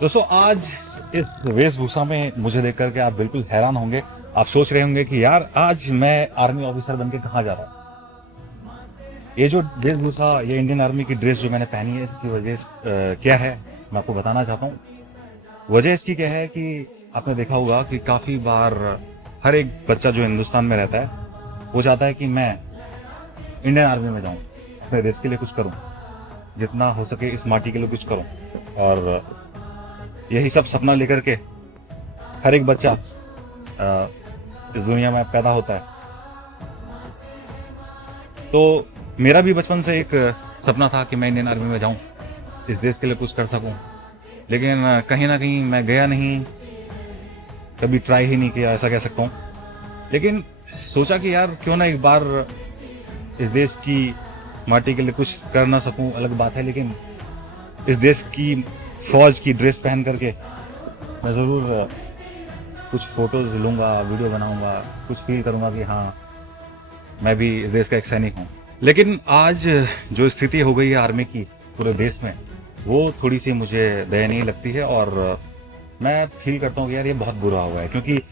दोस्तों आज इस वेशभूषा में मुझे देख करके आप बिल्कुल हैरान होंगे। आप सोच रहे होंगे कि यार आज मैं आर्मी ऑफिसर बनके कहाँ जा रहा हूँ। ये जो वेशभूषा, ये इंडियन आर्मी की ड्रेस जो मैंने पहनी है, इसकी वजह क्या है मैं आपको बताना चाहता हूँ। वजह इसकी क्या है कि आपने देखा होगा कि काफी बार हर एक बच्चा जो हिंदुस्तान में रहता है वो चाहता है कि मैं इंडियन आर्मी में जाऊं, अपने देश के लिए कुछ करूं, जितना हो सके इस माटी के लिए कुछ करूं। और यही सब सपना लेकर के हर एक बच्चा इस दुनिया में पैदा होता है। तो मेरा भी बचपन से एक सपना था कि मैं इंडियन आर्मी में जाऊं, इस देश के लिए कुछ कर सकूं, लेकिन कहीं ना कहीं मैं गया नहीं, कभी ट्राई ही नहीं किया, ऐसा कह सकता हूं। लेकिन सोचा कि यार क्यों ना एक बार इस देश की माटी के लिए कुछ कर ना सकूं अलग बात है, लेकिन इस देश की फौज की ड्रेस पहन करके मैं ज़रूर कुछ फोटोज लूंगा, वीडियो बनाऊंगा, कुछ फील करूंगा कि हाँ मैं भी इस देश का एक सैनिक हूँ। लेकिन आज जो स्थिति हो गई है आर्मी की पूरे देश में, वो थोड़ी सी मुझे दयनीय लगती है। और मैं फील करता हूँ कि यार ये बहुत बुरा हुआ है, क्योंकि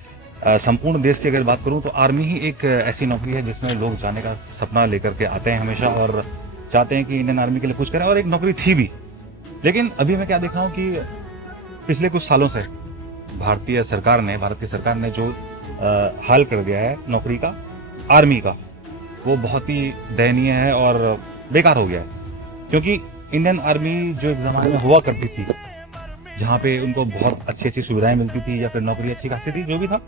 संपूर्ण देश की अगर बात करूँ तो आर्मी ही एक ऐसी नौकरी है जिसमें लोग जाने का सपना लेकर के आते हैं हमेशा, और चाहते हैं कि इंडियन आर्मी के लिए कुछ करें, और एक नौकरी थी भी। लेकिन अभी मैं क्या देख रहा हूँ कि पिछले कुछ सालों से भारतीय सरकार ने जो हाल कर दिया है नौकरी का, आर्मी का, वो बहुत ही दयनीय है और बेकार हो गया है। क्योंकि इंडियन आर्मी जो एक जमाने में हुआ करती थी, जहाँ पे उनको बहुत अच्छी अच्छी सुविधाएं मिलती थी या फिर नौकरी अच्छी खासी थी, जो भी था,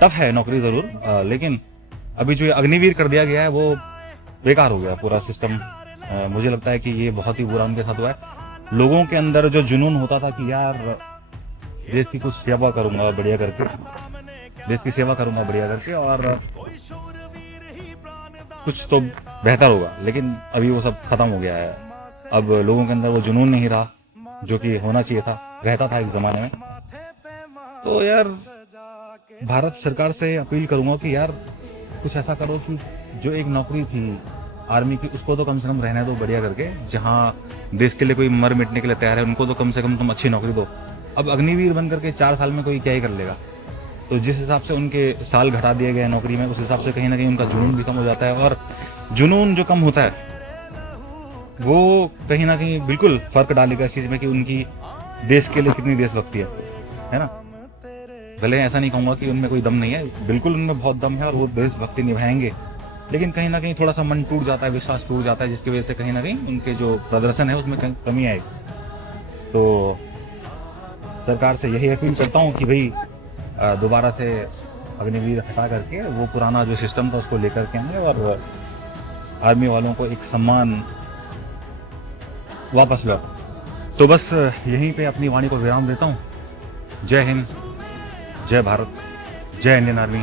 टफ है नौकरी जरूर, लेकिन अभी जो ये अग्निवीर कर दिया गया है वो बेकार हो गया पूरा सिस्टम। मुझे लगता है कि ये बहुत ही बुरा उनके साथ हुआ है। लोगों के अंदर जो जुनून होता था कि यार देश की कुछ सेवा करूंगा बढ़िया करके, देश की सेवा करूंगा बढ़िया करके, और कुछ तो बेहतर होगा, लेकिन अभी वो सब खत्म हो गया है। अब लोगों के अंदर वो जुनून नहीं रहा जो कि होना चाहिए था, रहता था एक जमाने में। तो यार भारत सरकार से अपील करूंगा कि यार कुछ ऐसा करो कि जो एक नौकरी थी आर्मी की, उसको तो कम से कम रहने दो बढ़िया करके। जहाँ देश के लिए कोई मर मिटने के लिए तैयार है, उनको तो कम से कम तुम अच्छी नौकरी दो। अब अग्निवीर बन करके 4 साल में कोई क्या ही कर लेगा। तो जिस हिसाब से उनके साल घटा दिए गए नौकरी में, उस हिसाब से कहीं ना कहीं उनका जुनून भी कम हो जाता है। और जुनून जो कम होता है वो कहीं ना कहीं बिल्कुल फर्क डालेगा इस चीज में कि उनकी देश के लिए कितनी देशभक्ति है ना। भले ऐसा नहीं कहूंगा कि उनमें कोई दम नहीं है, बिल्कुल उनमें बहुत दम है और वो देशभक्ति निभाएंगे, लेकिन कहीं ना कहीं थोड़ा सा मन टूट जाता है, विश्वास टूट जाता है, जिसकी वजह से कहीं ना कहीं उनके जो प्रदर्शन है उसमें कमी आएगी। तो सरकार से यही अपील करता हूँ कि भाई दोबारा से अग्निवीर हटा करके वो पुराना जो सिस्टम था उसको लेकर के आएंगे, और आर्मी वालों को एक सम्मान वापस लो। तो बस यहीं पे अपनी वाणी को विराम देता हूँ। जय हिंद, जय भारत, जय इंडियन आर्मी।